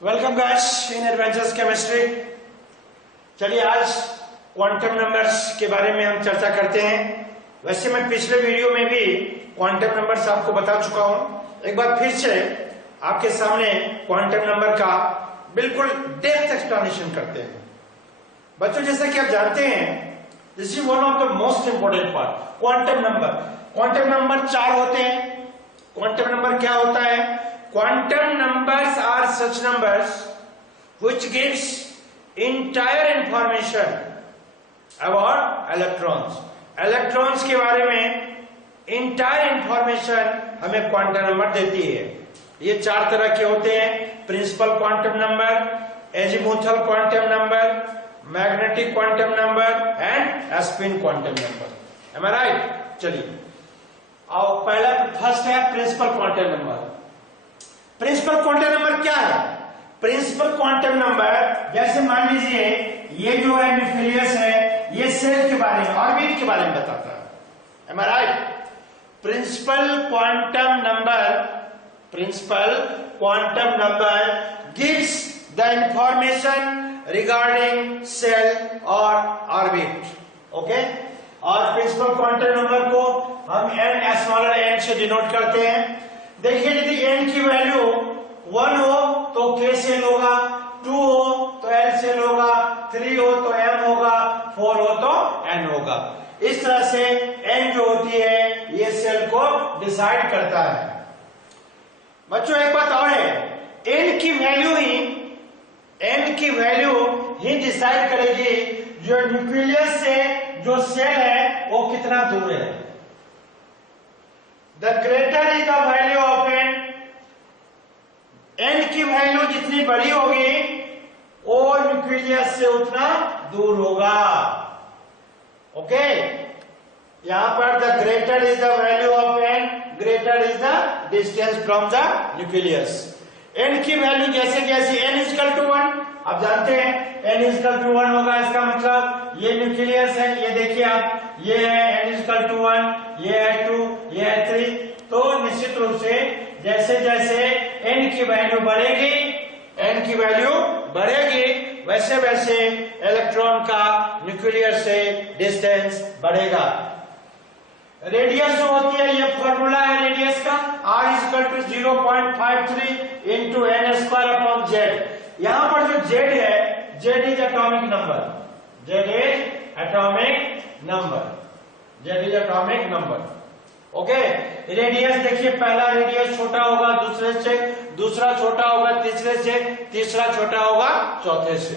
Welcome guys in adventures chemistry. चलिए आज quantum numbers के बारे में हम चर्चा करते हैं। वैसे मैं पिछले वीडियो में भी क्वांटम नंबर्स आपको बता चुका हूं। एक बार फिर से आपके सामने क्वांटम नंबर का बिल्कुल डेप्थ एक्सप्लेनेशन करते हैं। बच्चों, जैसा कि आप जानते हैं, this is one of the most important part quantum number. Quantum number 4 होते हैं। क्वांटम नंबर क्या होता है? Quantum numbers are such numbers which gives entire information about electrons. Electrons के बारे में entire information हमें quantum number देती है। ये 4 तरह के होते हैं: principal quantum number, azimuthal quantum number, magnetic quantum number and spin quantum number. Am I right? चलिए, और पहला फर्स्ट है principal quantum number. Principal quantum number क्या है? प्रिंसिपल क्वांटम नंबर, जैसे मान लीजिए ये जो है न्यूक्लियस है, ये सेल के बारे में, ऑर्बिट के बारे में बताता है। Am I right? Principal quantum number gives the information regarding shell और ऑर्बिट। ओके, और प्रिंसिपल क्वांटम नंबर को हम n स्मॉलर n से डिनोट करते हैं। देखिए, यदि n की वैल्यू 1 हो तो k सेल होगा, 2 हो तो l सेल होगा, 3 हो तो m होगा, 4 हो तो n होगा। इस तरह से n जो होती है ये सेल को डिसाइड करता है। बच्चों, एक बात और है, n की वैल्यू ही डिसाइड करेगी जो न्यूक्लियस से जो सेल है वो कितना दूर है। The greater is the value of n की वैल्यू जितनी बड़ी होगी वो न्यूक्लियस से उतना दूर होगा। ओके, यहां पर the greater is the value of n, greater is the distance from the nucleus। n की वैल्यू जैसे जैसे n is equal to 1, आप जानते हैं n is equal to 1 होगा, इसका मतलब ये न्यूक्लियस है, ये देखिए आप, ये है n is equal to 1, ये है 2, ये है 3। तो निश्चित रूप से जैसे जैसे n की वैल्यू बढ़ेगी वैसे वैसे इलेक्ट्रॉन का न्यूक्लियस से डिस्टेंस बढ़ेगा। रेडियस जो होती है, ये फॉर्मूला है रेडियस का, r is equal to 0.53 into n square upon z। यहां पर जो z है, z is atomic number। Okay, radius देखिए, पहला रेडियस छोटा होगा दूसरे से, दूसरा छोटा होगा तीसरे से, तीसरा छोटा होगा चौथे से।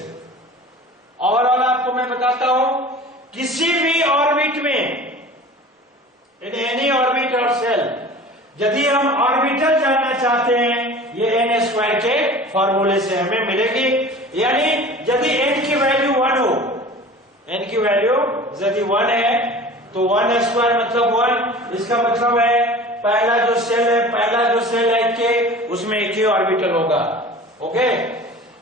ओवरऑल आपको मैं बताता हूं, किसी भी ऑर्बिट में, इन एनी ऑर्बिट और सेल, यदि हम ऑर्बिटल जानना चाहते हैं, ये n स्क्वायर के फॉर्मूले से हमें मिलेगी। यानी यदि n की वैल्यू 1 हो, n की वैल्यू यदि 1 है तो 1 स्क्वायर मतलब 1, इसका मतलब है पहला जो सेल है k, उसमें एक ही ऑर्बिटल होगा। ओके,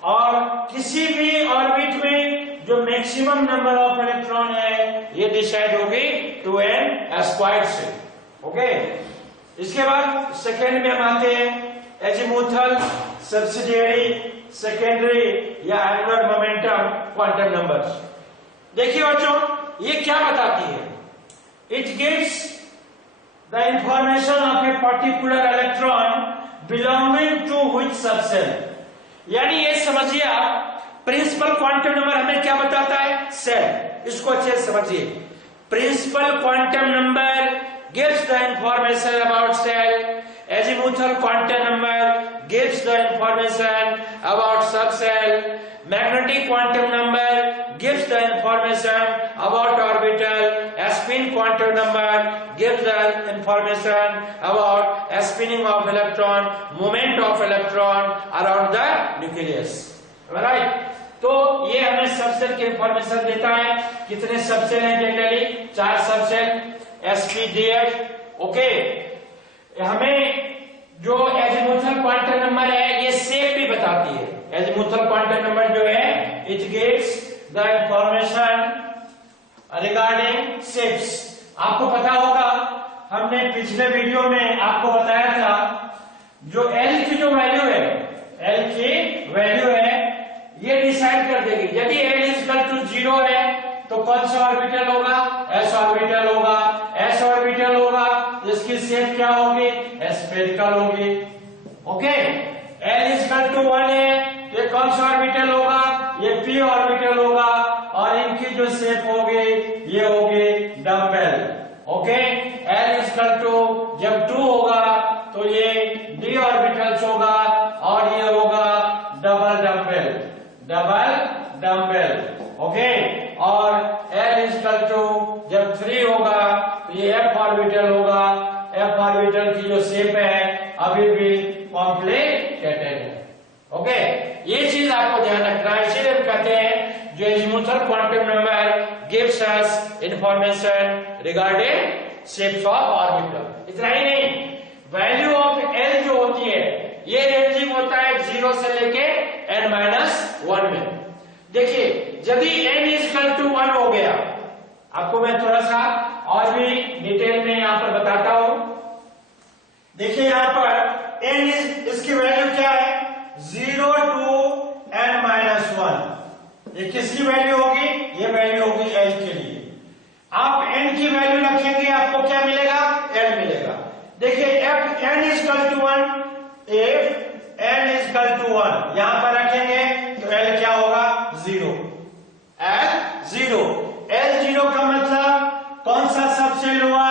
और किसी भी ऑर्बिट में जो मैक्सिमम नंबर ऑफ इलेक्ट्रॉन है ये डिसाइड होगी 2n स्क्वायर से। ओके, इसके बाद सेकेंड में हम आते हैं एजीमुथल, सब्सिडियरी, सेकेंडरी या एंगुलर मोमेंटम क्वांटम नंबर्स। देखिए बच्चों, ये क्या बताती है? It gives the information of a particular electron belonging to which subcell। यानी ये समझिए आप, प्रिंसिपल क्वांटम नंबर हमें क्या बताता है? सेल। इसको अच्छे से समझिए। Principal quantum number gives the information about cell, azimuthal quantum number gives the information about subcell, magnetic quantum number gives the information about orbital, spin quantum number gives the information about spinning of electron, movement of electron around the nucleus। Right, तो ये हमें subshell की information देता है। कितने subshell हैं? Generally 4 subshell, sp_df। Okay, हमें जो एजीमुथल क्वांटम नंबर है ये शेप भी बताती है। एजीमुथल क्वांटम नंबर जो है, it gives the information regarding shapes. आपको पता होगा, हमने पिछले वीडियो में आपको बताया था, जो L की जो वैल्यू है, एल की वैल्यू है ये डिसाइड कर देगी। यदि एल इक्वल टू 0 है तो कौन सा ऑर्बिटल होगा, एस ऑर्बिटल होगा। एस ऑर्बिटल होगा इसकी शेप क्या होगी, स्फेरिकल होगी। ओके, एल इक्वल टू 1 है तो कौन सा ऑर्बिटल होगा, ये पी ऑर्बिटल होगा और इनकी जो शेप होगी ये होगी dumbbell. Okay, L equal to जब 2 होगा तो ये डी ऑर्बिटल्स होगा और ये होगा double dumbbell, double dumbbell. Okay, और एल इक्वल टू जब 3 होगा तो ये एफ ऑर्बिटल होगा। एफ ऑर्बिटल की जो शेप है अभी भी कॉम्प्लिकेटेड है। ओके, ये चीज आपको ध्यान रखना है। इसीलिए हम कहते हैं जो azimuthal quantum number gives us information regarding shapes of orbital. इतना ही नहीं, वैल्यू ऑफ एल जो होती है ये रेंजिंग होता है 0 से लेके n-1 में। देखिए यदि n इक्वल टू 1 हो गया, आपको मैं थोड़ा सा और भी डिटेल में यहां पर बताता हूं। देखिए यहां पर n इसकी वैल्यू क्या है, 0 to n-1। ये किसकी वैल्यू होगी, ये वैल्यू होगी l के लिए। आप n की वैल्यू रखेंगे आपको क्या मिलेगा, l मिलेगा। देखिए f n equal to 1, if n equal to 1 यहां पर रखेंगे तो l क्या होगा, 0। l 0, l 0 का मतलब कौन सा सबसेल हुआ,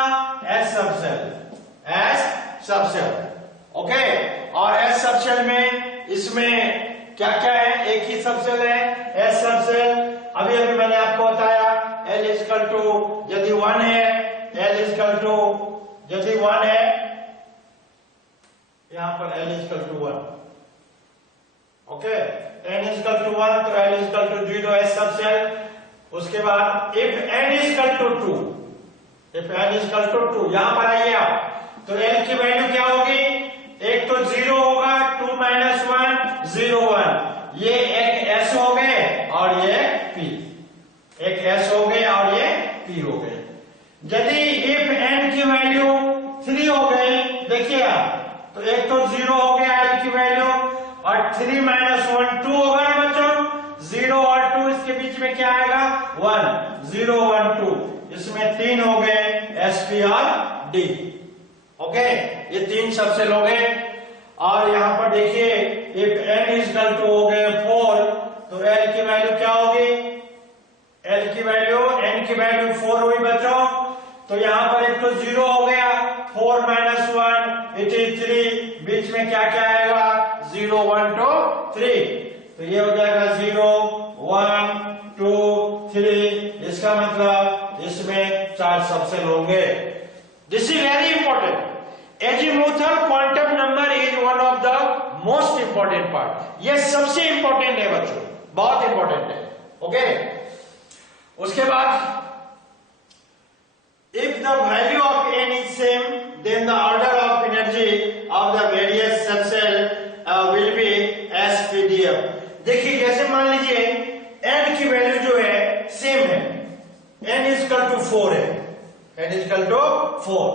s subshell, s subshell. Okay, और s सबसेल में इसमें क्या क्या है, एक ही सबसेल है s सबसेल। अभी अभी मैंने आपको बताया l इक्वल टू यदि 1 है, l इक्वल टू यदि 1 है, यहां पर l equal to 1। Okay, n equal to 1 तो l इक्वल टू 0 है सबसेल। उसके बाद if n equal to 2, if n equal to 2 यहां पर आइए आप, तो l की वैल्यू क्या होगी, एक तो 0 होगा, 2 - 1 0 1, ये एक s हो गए और ये p, एक s हो गए और ये p हो गए। यदि if n की वैल्यू 3 हो गई, देखिए आप, तो एक तो 0 हो गया l की वैल्यू और 3 - 1 2 होगा ना बच्चों, 0 और 2 इसके बीच में क्या आएगा, 1, 0 1 2, इसमें 3 हो गए sp और d। ओके, ये 3 सबसेल हो गए। और यहां पर देखिए if n इक्वल टू हो गए 4 तो l की वैल्यू क्या होगी, l की वैल्यू, n की वैल्यू 4 हुई बच्चों, तो यहां पर एक तो 0 हो गया, 4 - 1 इट इज 3, बीच में क्या क्या आएगा, 0 1 2 3, तो ये हो जाएगा 0 1 2 3। इसका मतलब इसमें 4 सबसेल होंगे। This is very important. Azimuthal quantum number is one of the most important part. ये सबसे इंपॉर्टेंट है बच्चों, बहुत इंपॉर्टेंट है। ओके, उसके बाद if the value of n is same then the order of energy of the various subcell will be as pdf। देखिए कैसे, मान लीजिए n की वैल्यू जो है सेम है, n इक्वल टू 4 है, n इक्वल टू 4,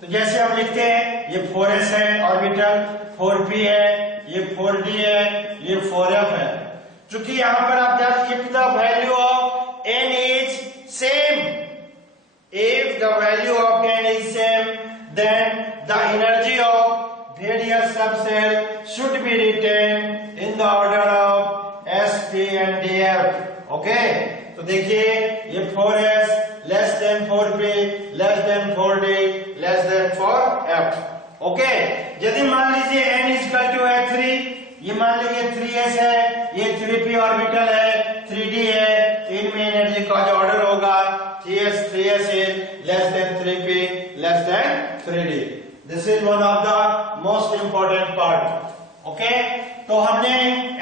तो जैसे हम लिखते हैं ये 4s है ऑर्बिटल, 4p है, ये 4d है, ये 4f है। चूंकि यहां पर आप just if the value of n is same, if the value of n is same then the energy of various subcell should be written in the order of s, p and df। Okay, तो देखिए ये 4s less than 4p less than 4d less than 4f। Okay, यदि मान लीजिए n equal to है 3, ये मान लीजिए 3s है, ये 3p ऑर्बिटल है, 3d है, तो इनमें एनर्जी का जो ऑर्डर होगा 3s is less than 3p less than 3d। This is one of the most important part. Okay, तो हमने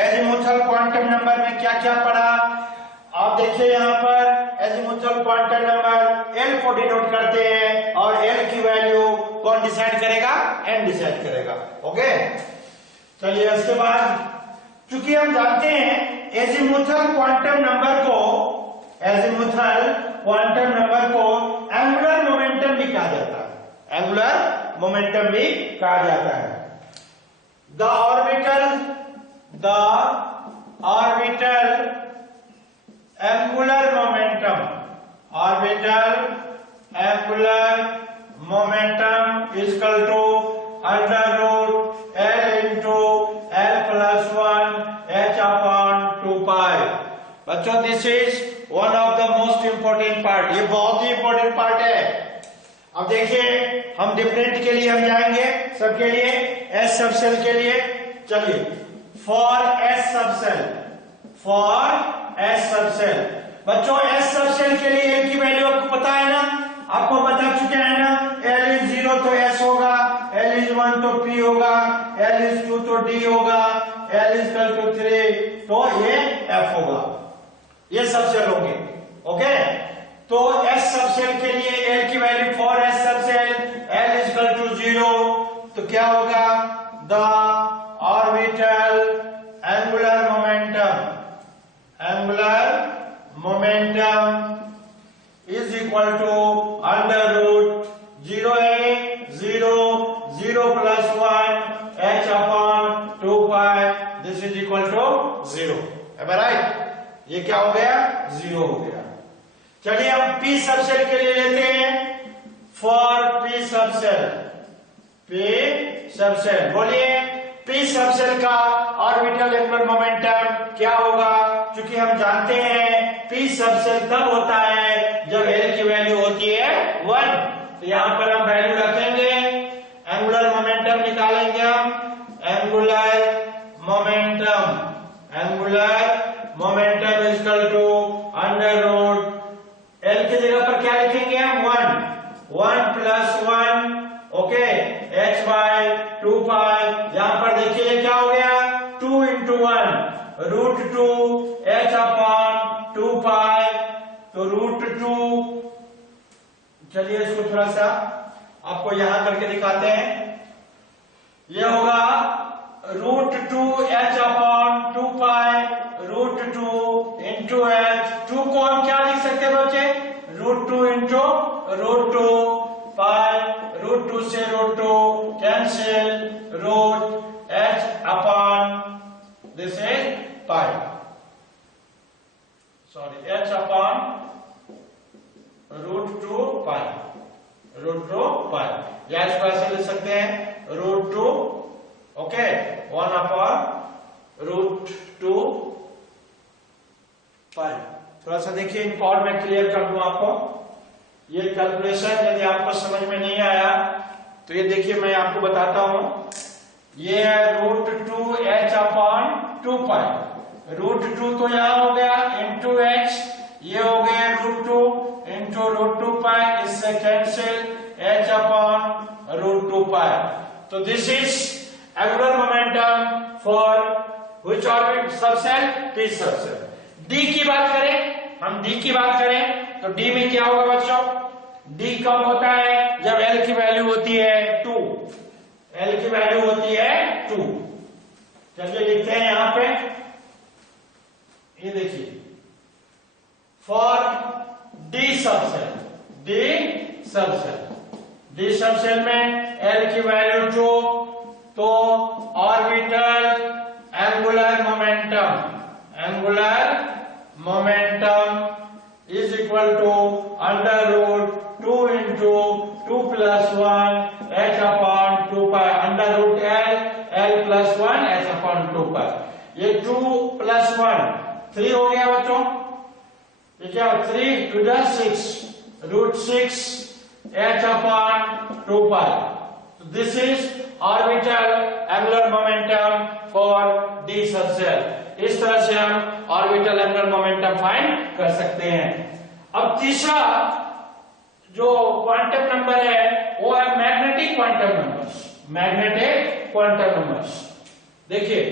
अज़ीमुथल क्वांटम नंबर में क्या क्या पढ़ा, आप देखिए यहाँ पर अज़ीमुथल क्वांटम नंबर l को डिनोट करते हैं और l की वैल्यू कौन डिसाइड करेगा, n डिसाइड करेगा। ओके, चलिए इसके बाद, चूंकि हम जानते हैं अज़ीमुथल क्वांटम नंबर को, अज़ीमुथल क्वांटम नंबर को एंगुलर मोमेंटम भी कहा जाता है, एंगुलर मोमेंटम भी कहा जाता है। The orbital the orbital angular momentum, orbital angular momentum is equal to under root L into L plus 1 H upon 2 pi. बच्चों this is one of the most important part, ये बहुत ही important part है। अब देखिए हम different के लिए हम जाएंगे, सबके लिए एस सबसेल के लिए। चलिए for S subshell, for S subshell बच्चों एस सबसेल के लिए एल की वैल्यू आपको पता है ना, आपको बता चुके हैं ना। L इज 0 तो S होगा, L इज 1 तो P होगा, L इज 2 तो D होगा, L इज इक्वल टू 3 तो ये F होगा, ये सबसेल होंगे। ओके, तो S सबसेल के लिए L की value for S subshell L is equal to 0 तो क्या होगा, the orbital angular momentum, angular momentum is equal to under root 0 है 0 0 plus 1 h upon 2 pi, this is equal to 0। am I right? ये क्या हो गया, 0 हो गया। चलिए हम P सबसेल के लिए लेते हैं, for P subshell, P subshell बोलिए P सबसेल का ऑर्बिटल एंगुलर मोमेंटम क्या होगा, क्योंकि हम जानते हैं P सबसेल तब होता है जब L की वैल्यू होती है 1, तो यहां पर हम वैल्यू रखेंगे, एंगुलर मोमेंटम निकालेंगे हम, angular momentum, angular momentum is equal to under root L की जगह पर क्या लिखेंगे हम, 1 plus 1 okay h by 2 pi. यहां पर देखिए क्या हो गया, 2 into 1 root 2 h upon 2 pi, तो रूट 2, चलिए इसको थोड़ा सा आपको यहां करके दिखाते हैं, ये होगा root 2 h upon 2 pi root 2 into h, 2 को हम क्या लिख सकते हैं बच्चे, root 2 into root 2 pi, root 2 से root 2 cancel, root h upon this is pi, sorry h upon root 2 pi, root 2 pi, या इसको ऐसे लिख सकते हैं root 2 okay 1 upon root 2 pi. थोड़ा सा देखिए इनको और मैं क्लियर कर दूं आपको, ये कैलकुलेशन यदि आपको समझ में नहीं आया तो ये देखिए मैं आपको बताता हूं, ये है root 2 h upon 2 pi, root 2 तो यहां हो गया इंटू h, ये हो गया रूट 2 इंटू रूट 2 पाई, इससे cancel h upon root 2 pi. तो this is angular momentum for which orbit subshell, P subshell. D की बात करें, हम D की बात करें तो D में क्या होगा बच्चों, D कब होता है, जब L की वैल्यू होती है 2, L की वैल्यू होती है 2। चलिए लिखते हैं यहां पे, ये देखिए for D subshell, D subshell, D subshell में L की वैल्यू 2, तो orbital angular momentum, angular momentum is equal to under root 2 into 2 plus 1 h upon 2 pi, under root L plus 1 h upon 2 pi, ये 2 plus 1 3 हो गया बच्चों, ये क्या 3 to the 6 root 6 h upon 2 pi। So this is orbital angular momentum for D subcell। इस तरह से हम ऑर्बिटल एंगुलर मोमेंटम फाइंड कर सकते हैं। अब तीसरा जो क्वांटम नंबर है वो है magnetic quantum numbers, magnetic quantum numbers. देखिए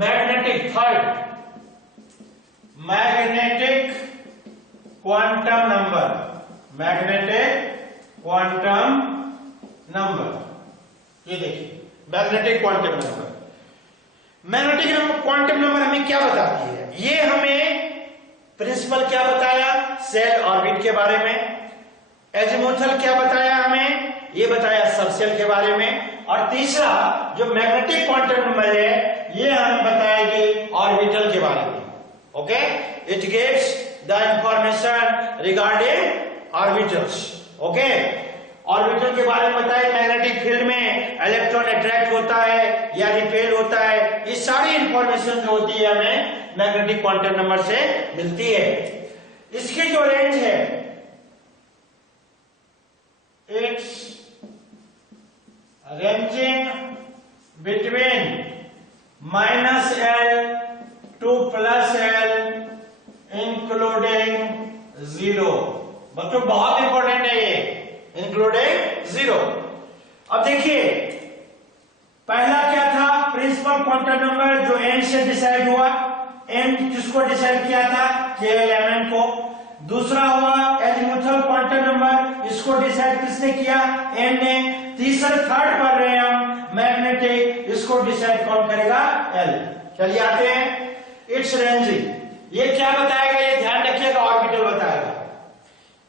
magnetic, third magnetic quantum number, magnetic quantum number, ये देखिए magnetic quantum number. Magnetic quantum number हमें क्या बताती है, ये हमें प्रिंसिपल क्या बताया, सेल ऑर्बिट के बारे में, एजिमुथल क्या बताया हमें, ये बताया सबसेल के बारे में, और तीसरा जो मैग्नेटिक क्वांटम नंबर है ये हमें हमें बताएगी ऑर्बिटल के बारे में। Okay, it gives the information regarding orbitals. Okay, orbital के बारे में बताए, मैग्नेटिक फील्ड में इलेक्ट्रॉन अट्रैक्ट होता है या रिपेल होता है, ये सारी इंफॉर्मेशन जो होती है हमें मैग्नेटिक क्वांटम नंबर से मिलती है। इसकी जो रेंज है, it's ranging between -L to +L including 0। बच्चों बहुत इंपॉर्टेंट है ये, इंक्लूडिंग 0। अब देखिए, पहला क्या था, प्रिंसिपल क्वांटम नंबर जो n से डिसाइड हुआ। n किसको डिसाइड किया था, KLMN को। दूसरा हुआ एजीमुथल क्वांटम नंबर, इसको डिसाइड किसने किया, n ने। तीसरा, थर्ड पढ़ रहे हैं हम मैग्नेटिक, इसको डिसाइड कौन करेगा, L। चलिए आते हैं, इट्स रेंजिंग। ये क्या बताएगा, ये ध्यान रखिएगा, ऑर्बिटल बताएगा।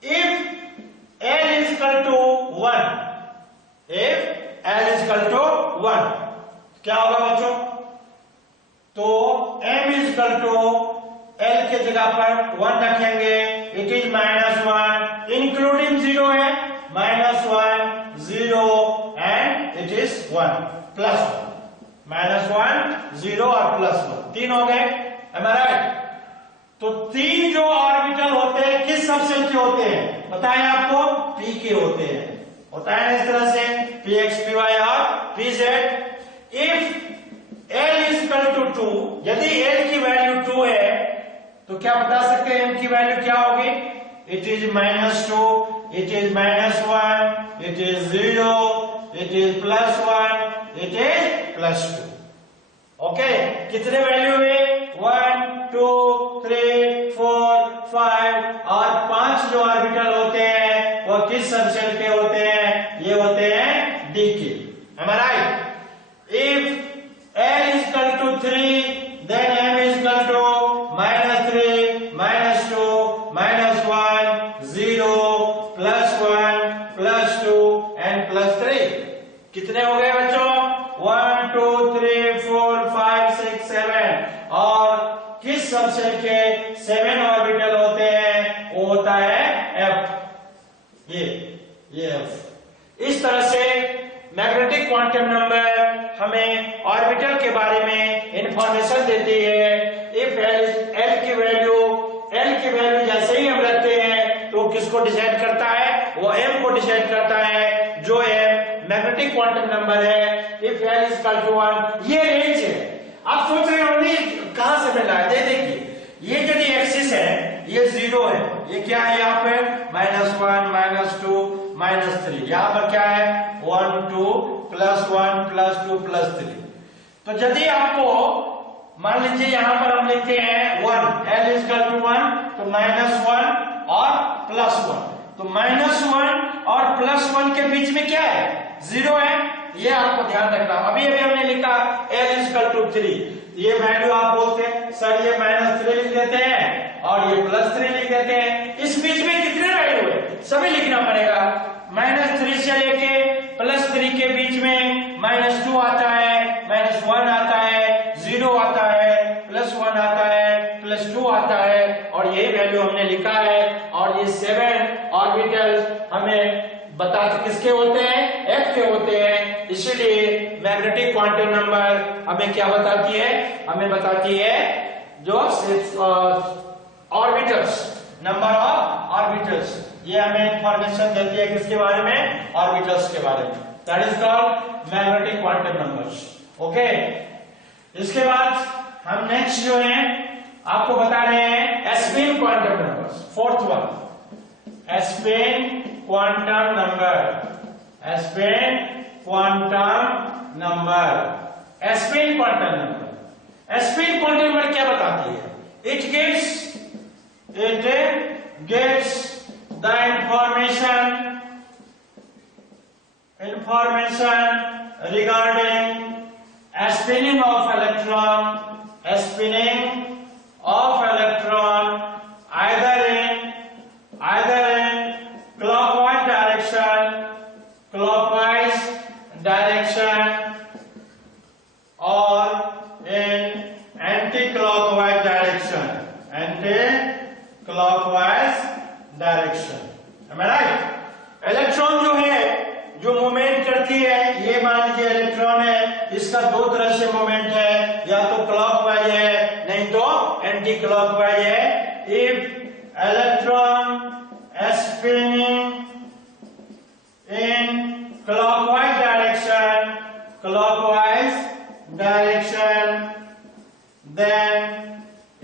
If L is equal to 1, if L is equal to 1, क्या होगा बच्चों, तो M is equal to L के जगह पर 1 रखेंगे, इट इज -1 इंक्लूडिंग 0 है, -1 0 एंड इट इज 1 +1, -1 0 और +1, 3 हो गए। Am I right? तो 3 जो ऑर्बिटल होते हैं किस सबसेल के होते हैं, बताएं आपको, P के होते हैं, होता है इस तरह से, Px Py और Pz। If L is equal to 2, यदि L की वैल्यू 2 है तो क्या बता सकते हैं M की वैल्यू क्या होगी, it is -2, it is -1, it is 0, it is +1, it is +2। Okay, कितने वैल्यू हुए, 1 2 3 4 5 और 5 जो ऑर्बिटल होते हैं वो किस सबसेल के होते हैं, ये होते हैं D के। Am I right? If L is equal to 3, then M is equal to -3, -2, -1, 0, +1, +2 and +3। कितने हो गए बच्चों, 1 2 3 4 5 6 7 और किस सबसेल के 7 ऑर्बिटल होते हैं, वो होता है F। ये F। इस तरह से मैग्नेटिक क्वांटम नंबर हमें ऑर्बिटल के बारे में इंफॉर्मेशन देती है। इफ L की वैल्यू जैसे ही हम रखते हैं तो किसको डिसाइड करता है, वो M को डिसाइड करता है, जो M मैग्नेटिक क्वांटम नंबर है। If L is equal to 1, ये रेंज है। आप सोच रहे होंगे कहां से मिला है, देखिए ये जो एक्सिस है ये 0 है, ये क्या है यहाँ पे, -1 -2 -3, यहाँ पर क्या है 1 2 +1 +2 +3। तो यदि आपको मान लीजिए यहाँ पर हम लिखते हैं 1, L is equal to 1, तो -1 और +1, तो -1 और +1 के बीच में क्या है, 0 है, ये आपको ध्यान रखना। अभी हमने लिखा L is equal to 3, ये वैल्यू आप बोलते हैं सर ये -3 लिख देते हैं और ये +3 लिख देते हैं, इस बीच में कितने वैल्यू है सभी लिखना पड़ेगा। -3 से लेके +3 के बीच में -2 आता है, -1 आता है, 0 आता है, +1 आता है, +2 आता है, और यही वैल्यू हमने लिखा है। और ये 7 ऑर्बिटल हमें बताते किसके होते हैं, F के होते हैं। इसीलिए मैग्नेटिक क्वांटम नंबर हमें क्या बताती है, हमें बताती है जो ऑर्बिटल्स, नंबर ऑफ ऑर्बिटल्स, ये हमें इंफॉर्मेशन देती है किसके बारे में, ऑर्बिटल्स के बारे में। That is called magnetic quantum numbers. Okay, इसके बाद हम नेक्स्ट जो है आपको बता रहे हैं aspen quantum numbers. Fourth one, aspen quantum number, aspen quantum number, aspen quantum number. Aspen quantum number क्या बताती है, it gives the information regarding spinning of electron either in clockwise direction or in से movement है, या तो clockwise है नहीं तो एंटी क्लॉकवाइज है। If electron spinning in clockwise direction, then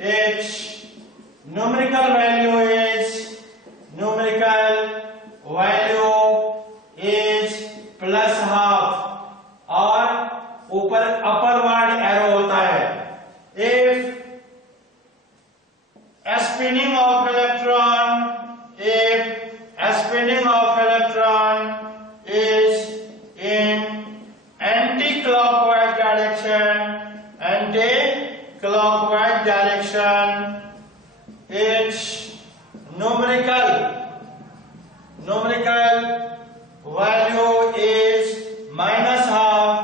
its numerical value is plus half, और ऊपर अपरवर्ड एरो होता है। If spinning of electron is in anti-clockwise direction, its numerical value is minus half,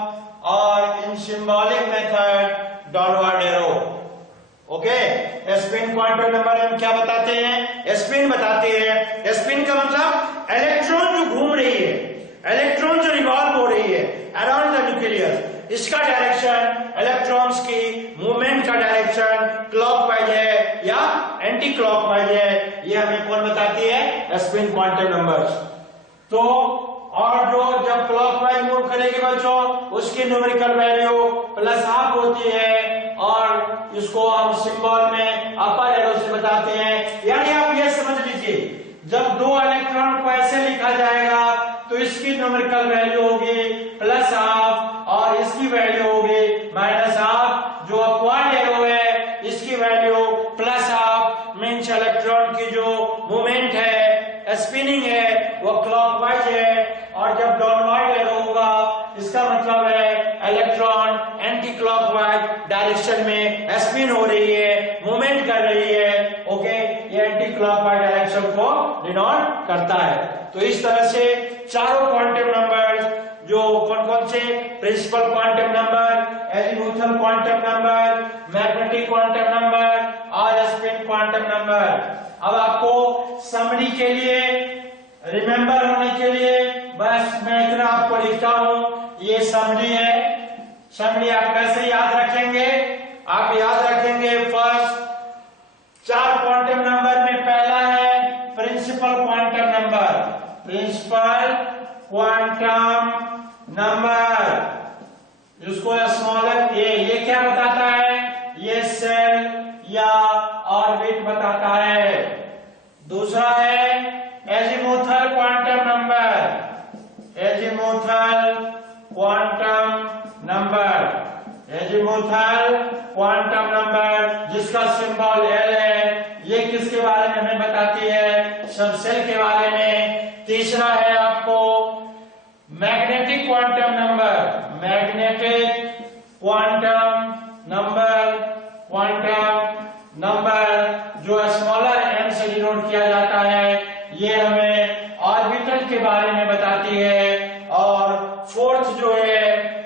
or in symbolic method downward arrow। Okay, spin quantum number हम क्या बताते हैं? Spin बताते हैं। स्पिन का मतलब इलेक्ट्रॉन जो घूम रही है, इलेक्ट्रॉन जो रिवॉल्व हो रही है अराउंड द न्यूक्लियस, इसका डायरेक्शन, इलेक्ट्रॉन्स की मूवमेंट का डायरेक्शन क्लॉकवाइज है या एंटी क्लॉकवाइज है, ये हमें कौन बताती है? Spin quantum numbers. तो और जो जब क्लॉकवाइज मूव करेगी बच्चों, उसकी न्यूमेरिकल वैल्यू प्लस हाफ होती है, और इसको हम सिंबल में अपर एरो से बताते हैं। यानी आप ये समझ लीजिए, जब दो इलेक्ट्रॉन को ऐसे लिखा जाएगा तो इसकी न्यूमेरिकल वैल्यू होगी प्लस हाफ और इसकी वैल्यू होगी माइनस हाफ। जो अपवर्ड एरो है इसकी value plus half, means electron की जो मूवमेंट है, स्पिनिंग है, वो क्लॉकवाइज है, और जब डाउनवर्ड एरो होगा इसका मतलब है इलेक्ट्रॉन एंटी क्लॉकवाइज डायरेक्शन में स्पिन हो रही है, मूवमेंट कर रही है। ओके, ये एंटी क्लॉकवाइज डायरेक्शन को डिनोट करता है। तो इस तरह से चारों क्वांटम नंबर्स, जो कौन कौन से? Principal quantum number, azimuthal quantum number, magnetic quantum number और स्पिन क्वांटम नंबर। अब आपको समरी के लिए, रिमेंबर होने के लिए बस मैं इतना आपको लिखता हूं, ये समरी है। समरी आप कैसे याद रखेंगे? आप याद रखेंगे फर्स्ट 4 क्वांटम नंबर में पहला है principal quantum number. Principal quantum number, जिसको स्मॉलर ये क्या बताता है? ये सेल या ऑर्बिट बताता है। दूसरा है azimuthal quantum number. Azimuthal quantum number जिसका सिंबल एल है, ये किसके बारे में हमें बताती है? सब सेल के बारे में। तीसरा है आपको magnetic quantum number. Magnetic quantum number जो स्मॉलर एम से डिनोट किया जाता है, ये हमें ऑर्बिटल के बारे में बताती है। और फोर्थ जो है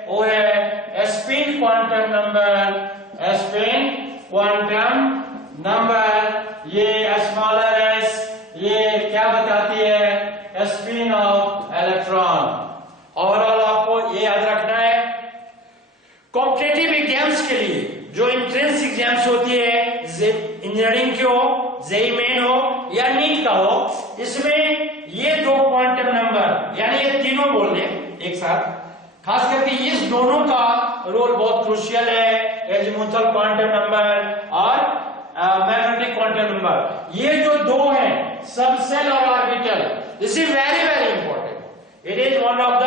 वो है स्पिन क्वांटम नंबर, ये स्मॉलर एस, ये क्या बताती है? Spin off electron. ओवरऑल आपको ये याद रखना है, कॉम्पिटिटिव एग्जाम्स के लिए जो एंट्रेंस एग्जाम्स होती है, इंजीनियरिंग की हो, जेईई मेन हो या नीट का हो, इसमें ये 2 क्वांटम नंबर यानी ये तीनों बोल लें एक साथ, खास करके इस दोनों का रोल बहुत क्रूशियल है, एजीमुथल क्वांटम नंबर और मैग्नेटिक क्वांटम नंबर। ये जो 2 हैं, सब सेल और orbital, this is very very important. It is one of the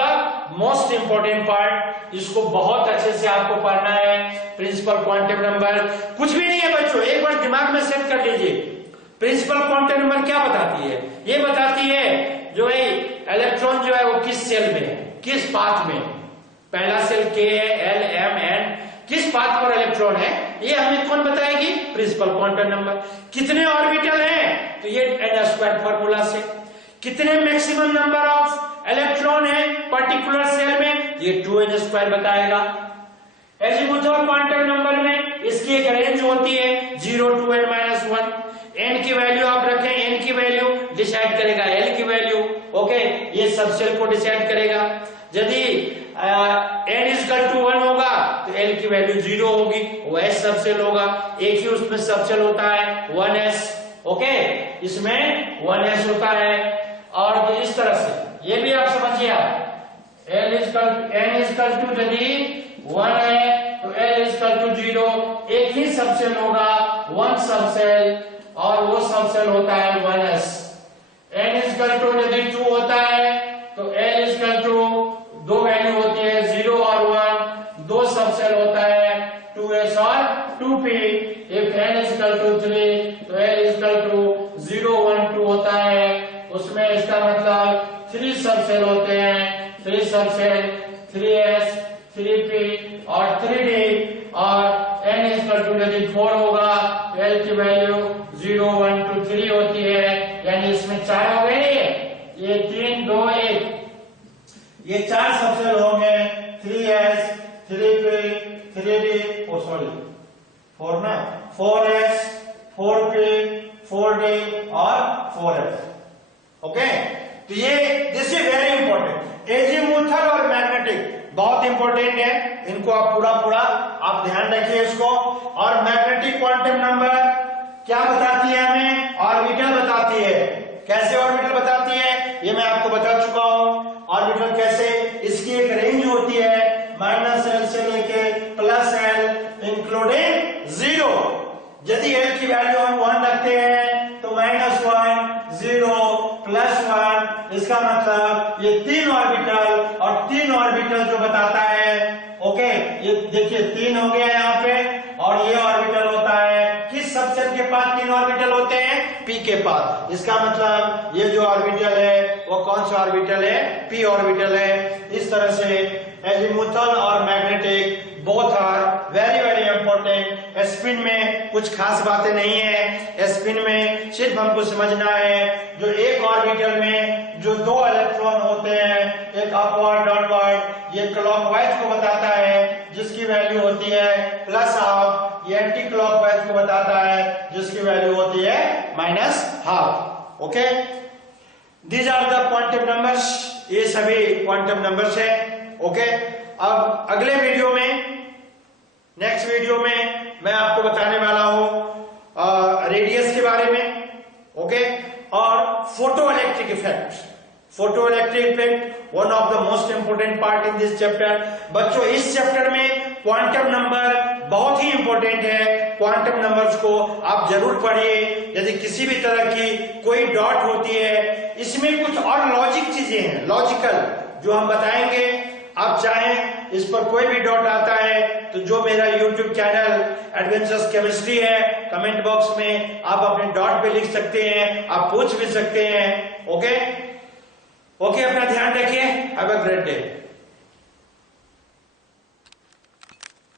most important part. इसको बहुत अच्छे से आपको पढ़ना है। प्रिंसिपल क्वांटम नंबर कुछ भी नहीं है बच्चों, एक बार दिमाग में सेट कर लीजिए। प्रिंसिपल क्वांटम नंबर क्या बताती है? ये बताती है जो है इलेक्ट्रॉन जो है वो किस सेल में है, किस पाथ में। पहला सेल के है, एल एम एन, किस पाथ पर इलेक्ट्रॉन है, ये हमें कौन बताएगी? Principal quantum number. कितने ऑर्बिटल हैं? तो ये n² फॉर्मूला से। कितने मैक्सिमम नंबर ऑफ इलेक्ट्रॉन है पर्टिकुलर सेल में, ये 2n² बताएगा। एजीमुथल क्वांटम नंबर में इसकी एक रेंज होती है 0 to n-1। n की वैल्यू आप रखें, n की वैल्यू डिसाइड करेगा l की वैल्यू। ओके, ये सब सेल को डिसाइड करेगा। यदि n = 1 होगा तो l की वैल्यू 0 होगी वो s सबसेल होगा। एक ही उसमें सबसेल होता है 1s, ओके, इसमें 1s होता है। और इस तरह से ये भी आप समझिए, आप n इजकल टू यदि 1 है तो l इजकल टू 0, एक ही सबसेल होगा 1 सबसेल और वो सबसेल होता है 1s। n इजकल टू यदि 2 होता है तो l इजकल टू दो वैल्यू होती है 0 और 1, दो सबसेल होता है 2s और 2p। If n is equal to 3 तो l इजकल टू 0 1 2 होता है, उसमें इसका मतलब 3 सबसेल होते हैं, 3 सबसेल 3s 3p और 3d। और n इजकल टू यदि 4 होगा तो l की वैल्यू 0 1 2 3 होती है, यानी इसमें 4 हो गए, ये 3 2 1, ये 4 सबसेल होंगे 3s 3p 3d, ओ सॉरी 4 ना, 4s 4p 4d और 4s, ओके। तो ये this is very important. Azimuthal और मैग्नेटिक बहुत इंपॉर्टेंट है, इनको आप पूरा आप ध्यान रखिए इसको। और मैग्नेटिक क्वांटम नंबर क्या बताती है हमें? ऑर्बिटल बताती है। कैसे ऑर्बिटल बताती है ये मैं आपको बता चुका हूं। ऑर्बिटल कैसे, इसकी एक रेंज होती है -l से लेके +l इंक्लूडिंग 0। यदि l की वैल्यू हम 1 रखते हैं तो -1 0 +1, इसका मतलब ये 3 ऑर्बिटल, और 3 ऑर्बिटल जो बताता है, ओके, ये देखिए 3 हो गया यहाँ पे, और ये ऑर्बिटल होता है किस सबसेल के पास 3 ऑर्बिटल होते हैं? p के पास। इसका मतलब ये जो ऑर्बिटल है वो कौन सा ऑर्बिटल है? p ऑर्बिटल है। इस तरह से एजीमुथल और magnetic both are very very important. Spin में कुछ खास बातें नहीं है, स्पिन में सिर्फ हमको समझना है जो एक ऑर्बिटल में जो 2 इलेक्ट्रॉन होते हैं, एक अपवर्ड डाउनवर्ड, ये क्लॉकवाइज को बताता है जिसकी वैल्यू होती है +12, ये एंटी क्लॉकवाइज को बताता है जिसकी वैल्यू होती है -12, okay. These are the quantum numbers, ये सभी क्वांटम नंबर्स है, ओके। अब अगले वीडियो में, नेक्स्ट वीडियो में मैं आपको बताने वाला हूं रेडियस के बारे में, ओके, और photo electric effect. Photo electric effect one of the most important part in this chapter. बच्चों इस चैप्टर में क्वांटम नंबर बहुत ही इंपॉर्टेंट है, क्वांटम नंबर्स को आप जरूर पढ़िए। यदि किसी भी तरह की कोई डॉट होती है, इसमें कुछ और लॉजिक चीजें हैं, लॉजिकल, जो हम बताएंगे। आप चाहें इस पर कोई भी डॉट आता है तो जो मेरा YouTube चैनल एडवेंचरस केमिस्ट्री है, कमेंट बॉक्स में आप अपने डॉट पे लिख सकते हैं, आप पूछ भी सकते हैं, ओके। ओके, अपना ध्यान रखिए। Have a great day.